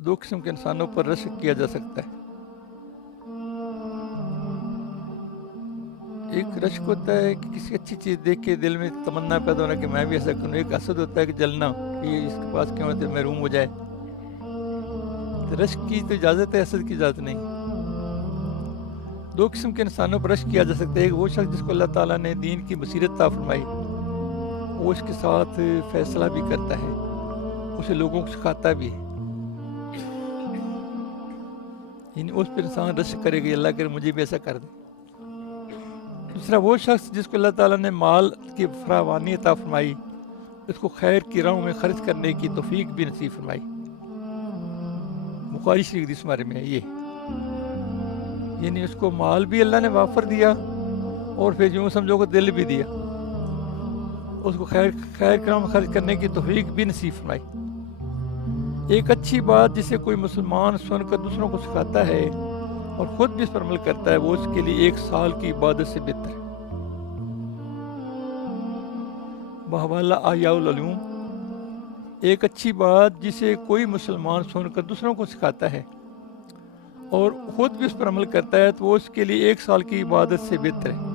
دو قسم کے انسانوں پر رشک کیا جا سکتا ہے۔ ایک رشک ہوتا ہے کہ کسی اچھی چیز دیکھ کے دل میں تمنا پیدا ہونا کہ میں بھی ایسا کروں۔ ایک حسد ہوتا ہے کہ جلنا کہ یہ اس کے پاس کیوں ہے تو محروم ہو جائے۔ تو رشک کی تو اجازت ہے، حسد کی اجازت نہیں۔ دو قسم کے انسانوں پر رشک کیا جا سکتا ہے۔ ایک وہ شخص جس کو اللہ تعالیٰ نے دین کی بصیرت عطا فرمائی، وہ اس کے ساتھ فیصلہ بھی کرتا ہے، اسے لوگوں کو سکھاتا بھی ہے، یعنی اس پر انسان رشک کرے گا، اللہ کرے مجھے بھی ایسا کر دے۔ دوسرا وہ شخص جس کو اللہ تعالیٰ نے مال کی فراوانی عطا فرمائی، اس کو خیر کی راہوں میں خرچ کرنے کی توفیق بھی نصیب فرمائی۔ بخاری شریف حدیث ہمارے میں ہے یہ، یعنی اس کو مال بھی اللہ نے وافر دیا اور پھر یوں سمجھو کہ دل بھی دیا، اس کو خیر کی راہوں میں خرچ کرنے کی توفیق بھی نصیب فرمائی۔ ایک اچھی بات جسے کوئی مسلمان سن کر دوسروں کو سکھاتا ہے اور خود بھی اس پر عمل کرتا ہے، وہ اس کے لیے 1 سال کی عبادت سے بہتر ہے۔ بحوالہ احیاء العلوم، ایک اچھی بات جسے کوئی مسلمان سن کر دوسروں کو سکھاتا ہے اور خود بھی اس پر عمل کرتا ہے تو وہ اس کے لیے 1 سال کی عبادت سے بہتر ہے۔